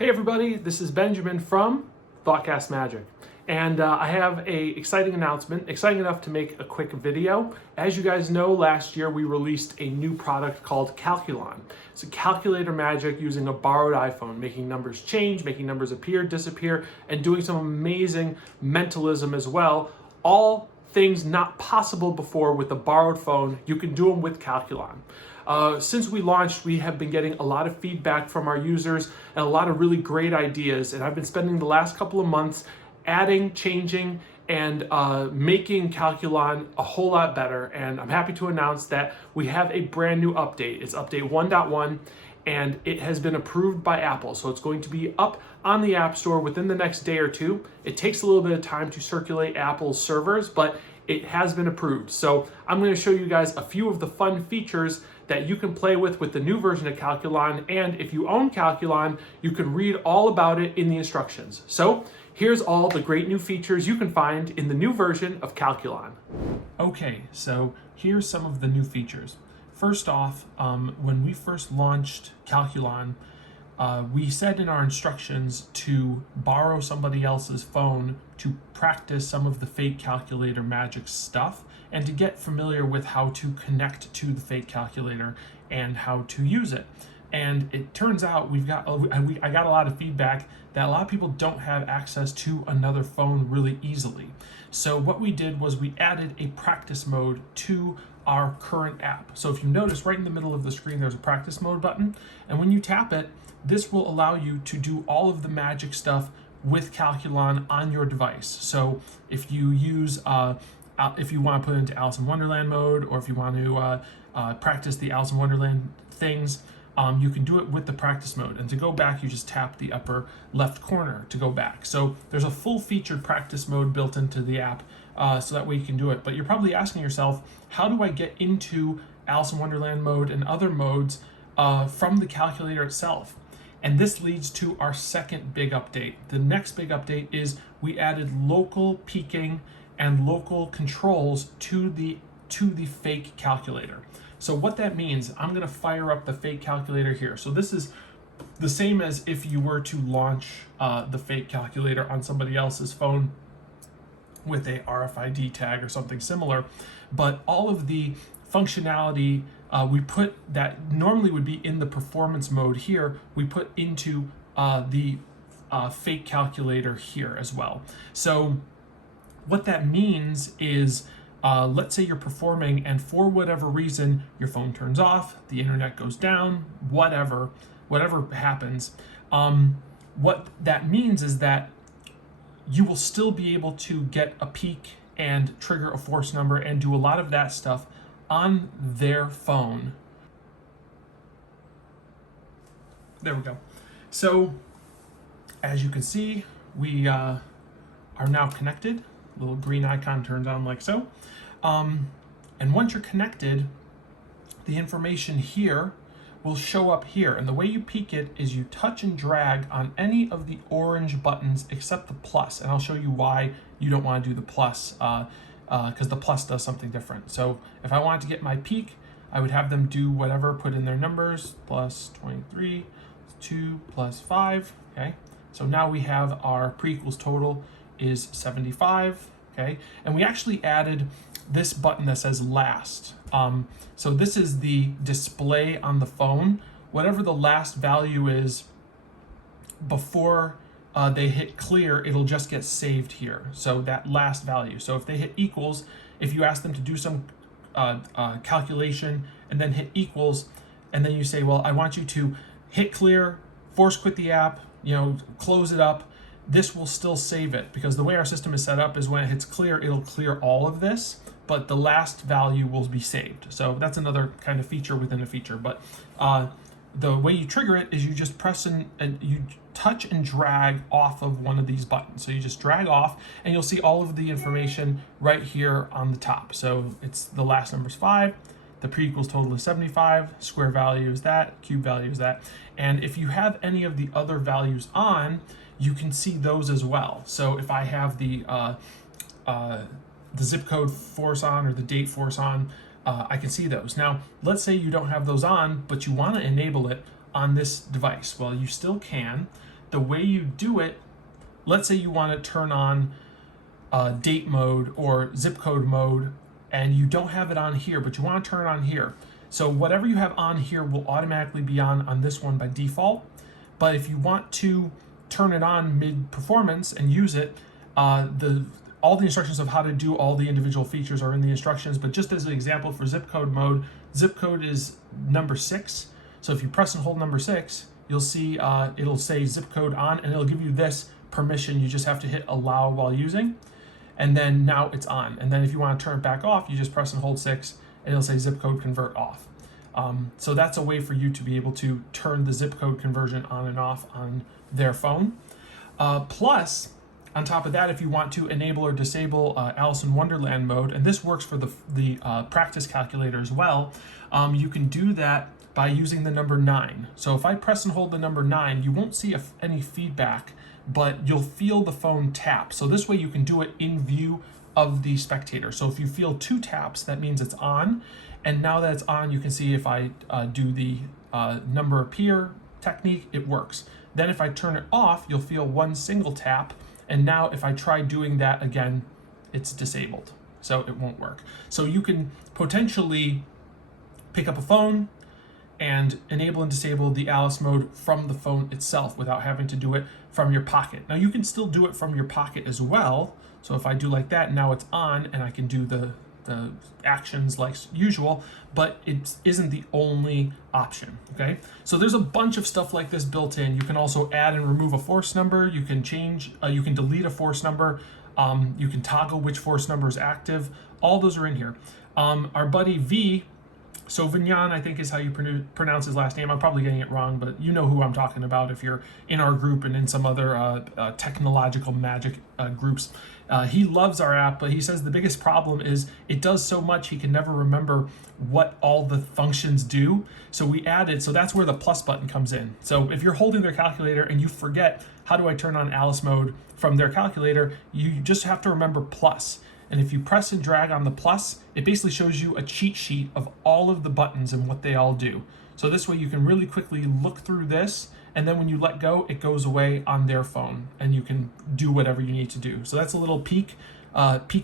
Hey everybody, this is Benjamin from Thoughtcast Magic, and I have a exciting announcement, exciting enough to make a quick video. As you guys know, last year we released a new product called Calculon. It's a calculator magic using a borrowed iPhone, making numbers change, making numbers appear, disappear, and doing some amazing mentalism as well. All things not possible before with a borrowed phone, you can do them with Calculon. Since we launched, we have been getting a lot of feedback from our users and a lot of really great ideas. And I've been spending the last couple of months adding, changing, and making Calculon a whole lot better. And I'm happy to announce that we have a brand new update. It's update 1.1, and it has been approved by Apple. So it's going to be up on the App Store within the next day or two. It takes a little bit of time to circulate Apple's servers, but it has been approved. So I'm going to show you guys a few of the fun features that you can play with the new version of Calculon. And if you own Calculon, you can read all about it in the instructions. So here's all the great new features you can find in the new version of Calculon. Okay, so here's some of the new features. First off, when we first launched Calculon, we said in our instructions to borrow somebody else's phone to practice some of the fake calculator magic stuff and to get familiar with how to connect to the fake calculator and how to use it. And it turns out I got a lot of feedback that a lot of people don't have access to another phone really easily. So what we did was we added a practice mode to our current app. So if you notice right in the middle of the screen, there's a practice mode button. And when you tap it, this will allow you to do all of the magic stuff with Calculon on your device. So if you use, if you want to put it into Alice in Wonderland mode, or if you want to practice the Alice in Wonderland things, you can do it with the practice mode. And to go back, you just tap the upper left corner to go back. So there's a full-featured practice mode built into the app, so that way you can do it. But you're probably asking yourself, how do I get into Alice in Wonderland mode and other modes from the calculator itself? And this leads to our second big update. The next big update is we added local peaking and local controls to the fake calculator. So what that means, I'm gonna fire up the fake calculator here. So this is the same as if you were to launch the fake calculator on somebody else's phone with a RFID tag or something similar. But all of the functionality we put that normally would be in the performance mode here, we put into the fake calculator here as well. So what that means is, let's say you're performing and for whatever reason, your phone turns off, the internet goes down, whatever happens. What that means is that you will still be able to get a peak and trigger a force number and do a lot of that stuff on their phone. There we go. So as you can see, we are now connected. Little green icon turns on like so. And once you're connected, the information here will show up here. And the way you peek it is you touch and drag on any of the orange buttons except the plus. And I'll show you why you don't want to do the plus, because the plus does something different. So if I wanted to get my peak, I would have them do whatever, put in their numbers, plus 23, 2 plus 5, okay? So now we have our pre-equals total is 75, okay? And we actually added this button that says last. So this is the display on the phone. Whatever the last value is before they hit clear, it'll just get saved here. So that last value. So if they hit equals, if you ask them to do some calculation and then hit equals, and then you say, well, I want you to hit clear, force quit the app, close it up, this will still save it, because the way our system is set up is when it hits clear, it'll clear all of this, but the last value will be saved. So that's another kind of feature within a feature. But the way you trigger it is you just press and you touch and drag off of one of these buttons. So you just drag off and you'll see all of the information right here on the top. So it's the last number is 5, the pre-equals total is 75, square value is that, cube value is that. And if you have any of the other values on, you can see those as well. So if I have the zip code force on or the date force on, I can see those. Now, let's say you don't have those on, but you want to enable it on this device. Well, you still can. the way you do it, let's say you want to turn on date mode or zip code mode, and you don't have it on here, but you want to turn it on here. So whatever you have on here will automatically be on this one by default. But if you want to turn it on mid-performance and use it, all the instructions of how to do all the individual features are in the instructions. But just as an example for zip code mode, zip code is number 6. So if you press and hold number 6, you'll see it'll say zip code on, and it'll give you this permission. You just have to hit allow while using, and then now it's on. And then if you want to turn it back off, you just press and hold 6, and it'll say zip code convert off. So that's a way for you to be able to turn the zip code conversion on and off on their phone. Plus, on top of that, if you want to enable or disable Alice in Wonderland mode, and this works for the practice calculator as well, you can do that by using the number 9. So if I press and hold the number 9, you won't see any feedback, but you'll feel the phone tap. So this way you can do it in view of the spectator. So if you feel 2 taps, that means it's on. And now that it's on, you can see if I do the number appear technique, it works. Then if I turn it off, you'll feel 1 single tap. And now if I try doing that again, it's disabled. So it won't work. So you can potentially pick up a phone and enable and disable the Alice mode from the phone itself without having to do it from your pocket. Now you can still do it from your pocket as well. So if I do like that, now it's on and I can do the actions like usual, but it isn't the only option, okay? So there's a bunch of stuff like this built in. You can also add and remove a force number. You can change, you can delete a force number. You can toggle which force number is active. All those are in here. Our buddy V, so Vignan, I think is how you pronounce his last name. I'm probably getting it wrong, but you know who I'm talking about if you're in our group and in some other technological magic groups. He loves our app, but he says the biggest problem is it does so much he can never remember what all the functions do. So we added, so that's where the plus button comes in. So if you're holding their calculator and you forget, how do I turn on Alice mode from their calculator, you just have to remember plus. And if you press and drag on the plus, it basically shows you a cheat sheet of all of the buttons and what they all do. So this way you can really quickly look through this, and then when you let go, it goes away on their phone and you can do whatever you need to do. So that's a little peek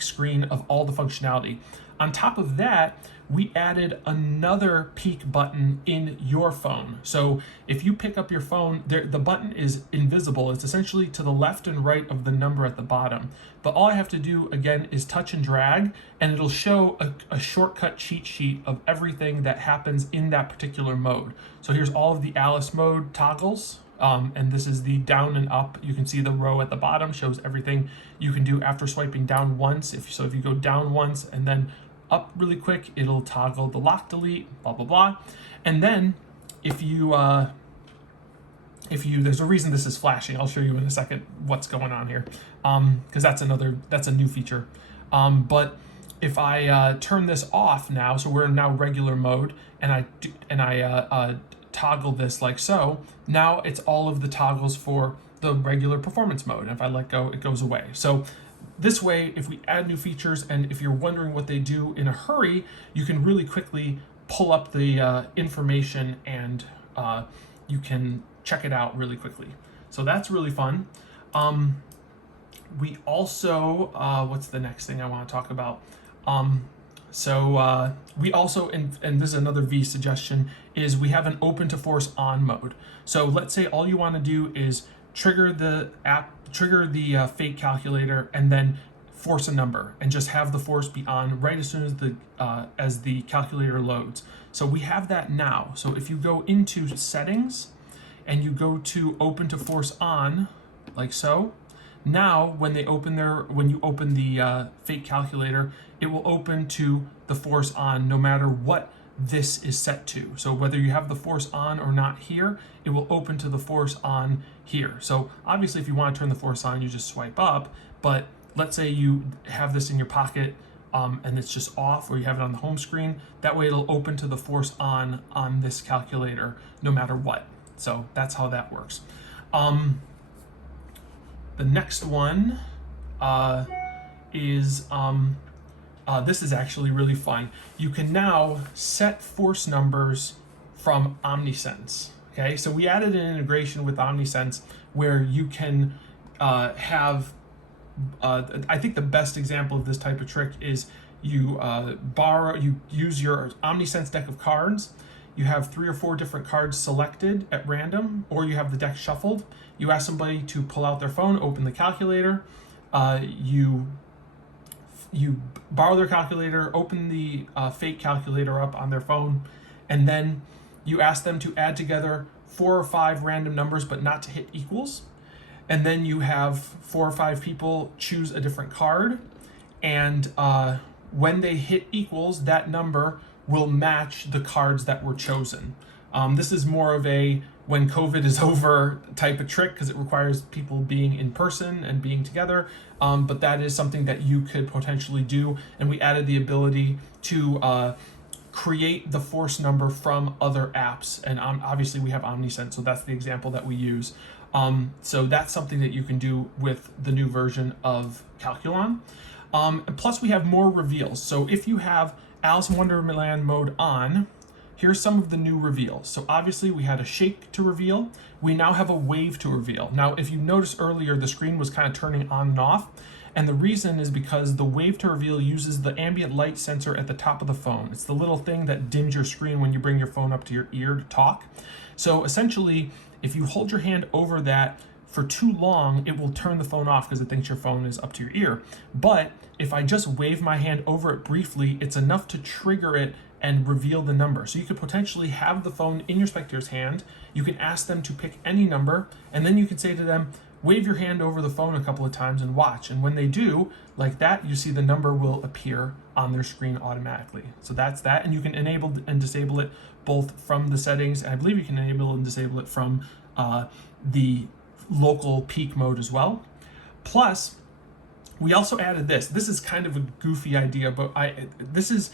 screen of all the functionality. On top of that, we added another peek button in your phone. So if you pick up your phone, the button is invisible. It's essentially to the left and right of the number at the bottom. But all I have to do, again, is touch and drag, and it'll show a shortcut cheat sheet of everything that happens in that particular mode. So here's all of the Alice mode toggles, and this is the down and up. You can see the row at the bottom shows everything you can do after swiping down once. If you go down once and then up really quick, it'll toggle the lock delete, blah, blah, blah. And then if you, there's a reason this is flashing. I'll show you in a second what's going on here. Because that's a new feature. But if I turn this off now, so we're in now regular mode, and I toggle this like so, now it's all of the toggles for the regular performance mode. And if I let go, it goes away. So this way, if we add new features and if you're wondering what they do in a hurry, you can really quickly pull up the information and you can check it out really quickly. So that's really fun. We also, what's the next thing I want to talk about? We also, and this is another V suggestion, is we have an open to force on mode. So let's say all you want to do is trigger the fake calculator and then force a number and just have the force be on right as soon as the calculator loads. So we have that now. So if you go into settings and you go to open to force on, like so, now when you open the fake calculator, it will open to the force on no matter what this is set to. So whether you have the force on or not here, it will open to the force on here. So obviously if you want to turn the force on, you just swipe up, but let's say you have this in your pocket and it's just off, or you have it on the home screen, that way it'll open to the force on this calculator no matter what. So that's how that works. The next one is this is actually really fun. You can now set force numbers from OmniSense. Okay, so we added an integration with OmniSense where you can have, I think the best example of this type of trick is you use your OmniSense deck of cards. You have 3 or 4 different cards selected at random, or you have the deck shuffled. You ask somebody to pull out their phone, open the calculator. You borrow their calculator, open the fake calculator up on their phone, and then you ask them to add together 4 or 5 random numbers, but not to hit equals. And then you have 4 or 5 people choose a different card, and when they hit equals, that number will match the cards that were chosen. This is more of a when COVID is over type of trick because it requires people being in person and being together, but that is something that you could potentially do, and we added the ability to create the force number from other apps, and obviously we have OmniSense, so that's the example that we use. So that's something that you can do with the new version of Calculon. Plus we have more reveals. So if you have Alice in Wonderland mode on, here's some of the new reveals. So obviously we had a shake to reveal. We now have a wave to reveal. Now, if you noticed earlier, the screen was kind of turning on and off. And the reason is because the wave to reveal uses the ambient light sensor at the top of the phone. It's the little thing that dims your screen when you bring your phone up to your ear to talk. So essentially, if you hold your hand over that for too long, it will turn the phone off because it thinks your phone is up to your ear. But if I just wave my hand over it briefly, it's enough to trigger it and reveal the number. So you could potentially have the phone in your spectator's hand. You can ask them to pick any number, and then you can say to them, wave your hand over the phone a couple of times and watch. And when they do, like that, you see the number will appear on their screen automatically. So that's that, and you can enable and disable it both from the settings. I believe you can enable and disable it from the local peak mode as well. Plus, we also added this. This is kind of a goofy idea, but this is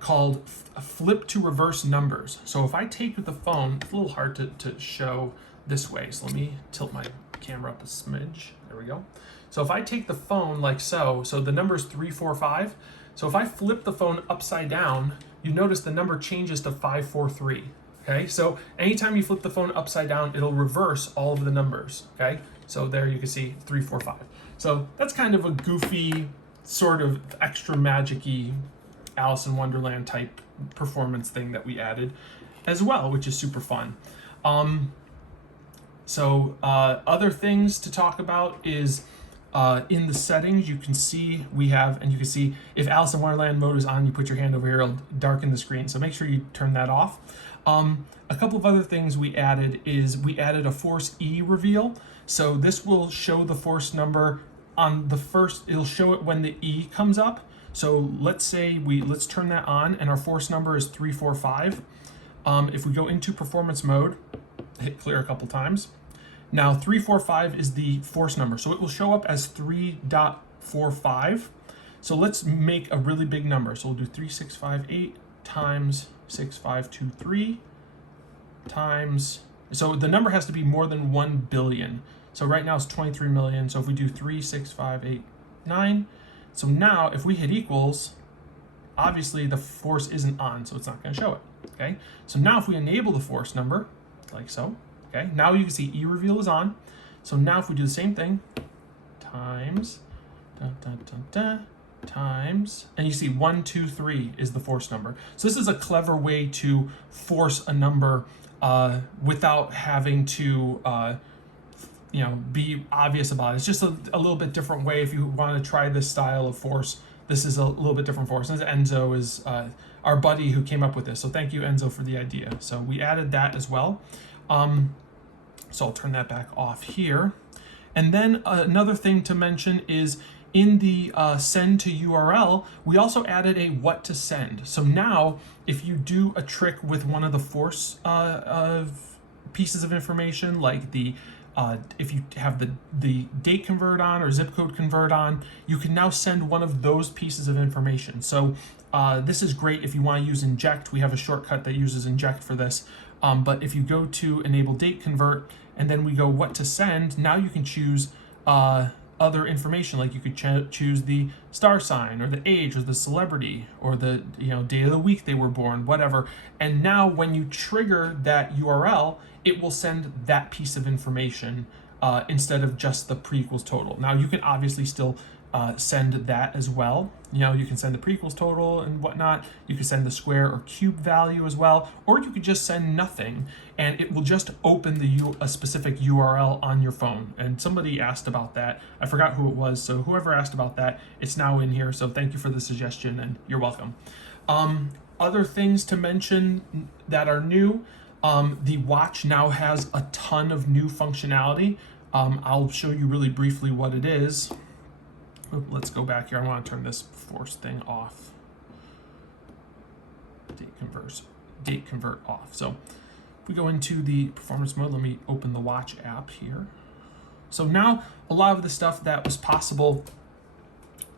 called flip to reverse numbers. So if I take the phone, it's a little hard to show this way. So let me tilt my camera up a smidge. There we go. So if I take the phone like so the number is 345. So if I flip the phone upside down, you notice the number changes to 543. Okay, so anytime you flip the phone upside down, it'll reverse all of the numbers. Okay, so there you can see 345. So that's kind of a goofy, sort of extra magic-y Alice in Wonderland type performance thing that we added as well, which is super fun. Other things to talk about is in the settings, you can see we have, and you can see if Alice in Wonderland mode is on, you put your hand over here, it'll darken the screen. So make sure you turn that off. A couple of other things we added is we added a force E reveal. So this will show the force number on the first, it'll show it when the E comes up. So let's say let's turn that on and our force number is 345. If we go into performance mode, hit clear a couple times. Now 345 is the force number. So it will show up as 3.45. So let's make a really big number. So we'll do 3658 times 6523 times, so the number has to be more than 1 billion. So right now it's 23 million. So if we do 36589, so now if we hit equals, obviously the force isn't on, so it's not going to show it. Okay, so now if we enable the force number like so, okay, now you can see E reveal is on. So now if we do the same thing, times times, and you see 1, 2, 3 is the force number. So this is a clever way to force a number without having to be obvious about it. It's just a little bit different way. If you want to try this style of force, this is a little bit different force. And Enzo is our buddy who came up with this. So thank you, Enzo, for the idea. So we added that as well. So I'll turn that back off here. And then another thing to mention is in the send to URL, we also added a what to send. So now if you do a trick with one of the force pieces of information, like the if you have the date convert on or zip code convert on, you can now send one of those pieces of information. So this is great if you want to use inject. We have a shortcut that uses inject for this. But if you go to enable date convert and then we go what to send, now you can choose other information, like you could choose the star sign or the age or the celebrity or the day of the week they were born, whatever. And now when you trigger that URL, it will send that piece of information instead of just the pre-equals total. Now you can obviously still send that as well. You know, you can send the pre-equals total and whatnot. You can send the square or cube value as well, or you could just send nothing and it will just open a specific URL on your phone. And somebody asked about that. I forgot who it was, so whoever asked about that, it's now in here. So thank you for the suggestion and you're welcome. Other things to mention that are new, the watch now has a ton of new functionality. I'll show you really briefly what it is. Let's go back here. I want to turn this force thing off. Date convert off. So if we go into the performance mode, let me open the watch app here. So now a lot of the stuff that was possible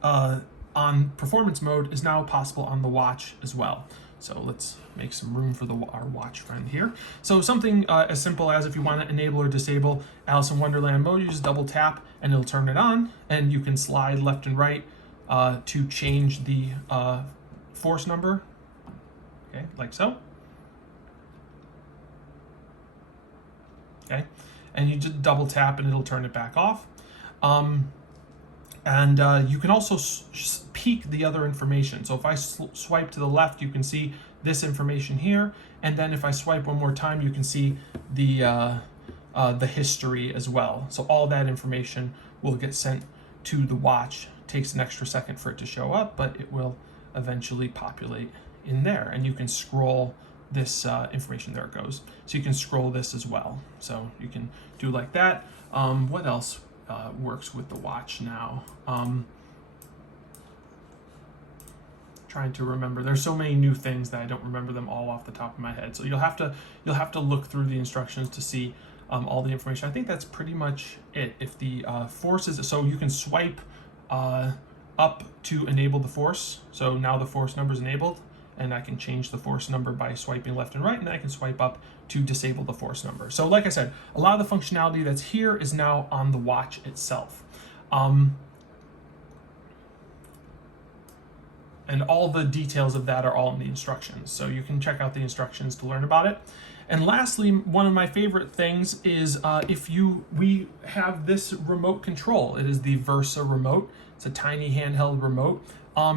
on performance mode is now possible on the watch as well. So let's make some room for our watch friend here. So something as simple as if you want to enable or disable Alice in Wonderland mode, you just double tap and it'll turn it on, and you can slide left and right to change the force number, okay, like so. Okay, and you just double tap and it'll turn it back off. And you can also peek the other information. So if I swipe to the left, you can see this information here. And then if I swipe one more time, you can see the history as well. So all that information will get sent to the watch. It takes an extra second for it to show up, but it will eventually populate in there. And you can scroll this information. There it goes. So you can scroll this as well. So you can do like that. What else works with the watch now? Trying to remember. There's so many new things that I don't remember them all off the top of my head. So you'll have to look through the instructions to see all the information. I think that's pretty much it. If the force is, so you can swipe up to enable the force. So now the force number is enabled, and I can change the force number by swiping left and right, and then I can swipe up to disable the force number. So like I said, a lot of the functionality that's here is now on the watch itself. And all the details of that are all in the instructions. So you can check out the instructions to learn about it. And lastly, one of my favorite things is we have this remote control. It is the Versa remote. It's a tiny handheld remote.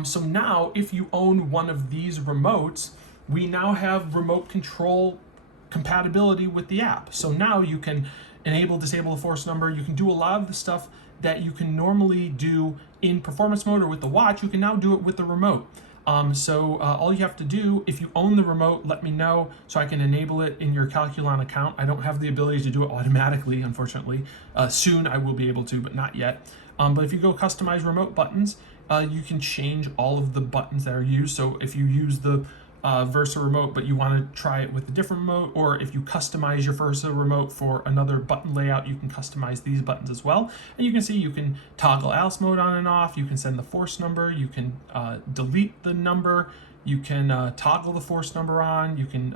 So now if you own one of these remotes, we now have remote control compatibility with the app. So now you can enable, disable the force number. You can do a lot of the stuff that you can normally do in performance mode or with the watch. You can now do it with the remote. So all you have to do, if you own the remote, let me know so I can enable it in your Calculon account. I don't have the ability to do it automatically, unfortunately. Soon I will be able to, but not yet. But if you go customize remote buttons, you can change all of the buttons that are used. So if you use the Versa remote, but you want to try it with a different remote, or if you customize your Versa remote for another button layout, you can customize these buttons as well. And you can see you can toggle Alice mode on and off, you can send the force number, you can delete the number, you can toggle the force number on, you can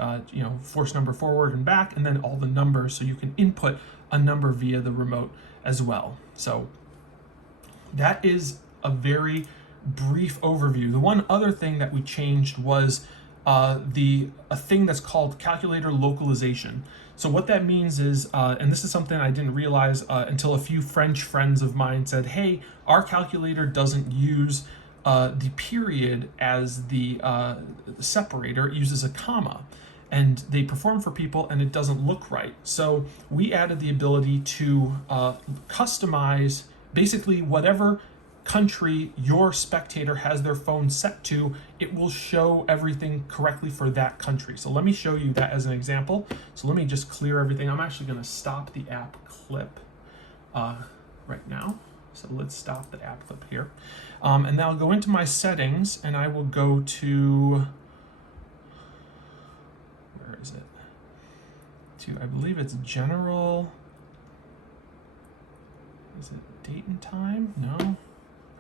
force number forward and back, and then all the numbers, so you can input a number via the remote as well. So that is a very brief overview. The one other thing that we changed was a thing that's called calculator localization. So what that means is, and this is something I didn't realize until a few French friends of mine said, hey, our calculator doesn't use the period as the separator, it uses a comma. And they perform for people and it doesn't look right. So we added the ability to customize basically whatever country your spectator has their phone set to, it will show everything correctly for that country. So let me show you that as an example. So let me just clear everything. I'm actually going to stop the app clip right now. So let's stop the app clip here. And then I'll go into my settings and I will go to, where is it? To, I believe it's general. Is it date and time? No.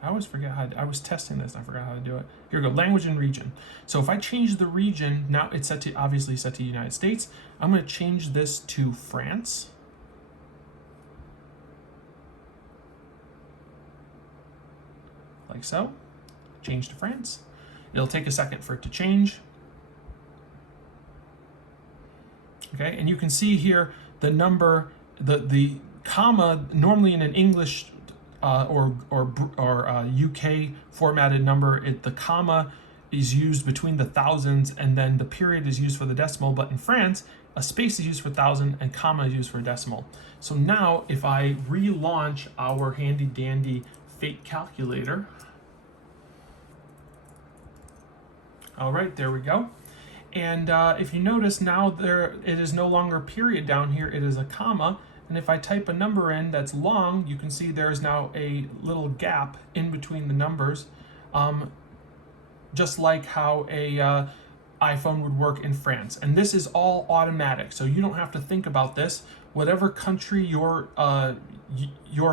I always forget how I was testing this and I forgot how to do it. Here we go, language and region. So if I change the region, now it's set to, obviously set to United States. I'm going to change this to France. Like so. Change to France. It'll take a second for it to change. Okay, and you can see here the number, the comma, normally in an English or UK formatted number, the comma is used between the thousands and then the period is used for the decimal. But in France, a space is used for thousand and comma is used for decimal. So now if I relaunch our handy dandy fake calculator, all right, there we go. And if you notice now, it is no longer a period down here, it is a comma. And if I type a number in that's long, you can see there's now a little gap in between the numbers, just like how a iPhone would work in France. And this is all automatic, so you don't have to think about this. Whatever country your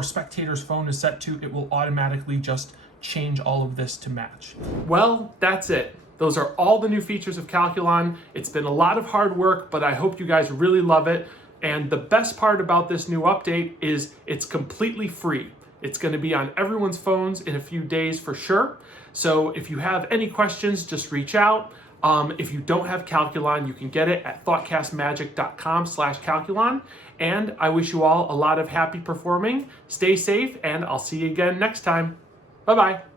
spectator's phone is set to, it will automatically just change all of this to match. Well, that's it. Those are all the new features of Calculon. It's been a lot of hard work, but I hope you guys really love it. And the best part about this new update is it's completely free. It's going to be on everyone's phones in a few days for sure. So if you have any questions, just reach out. If you don't have Calculon, you can get it at thoughtcastmagic.com/Calculon. And I wish you all a lot of happy performing. Stay safe, and I'll see you again next time. Bye-bye.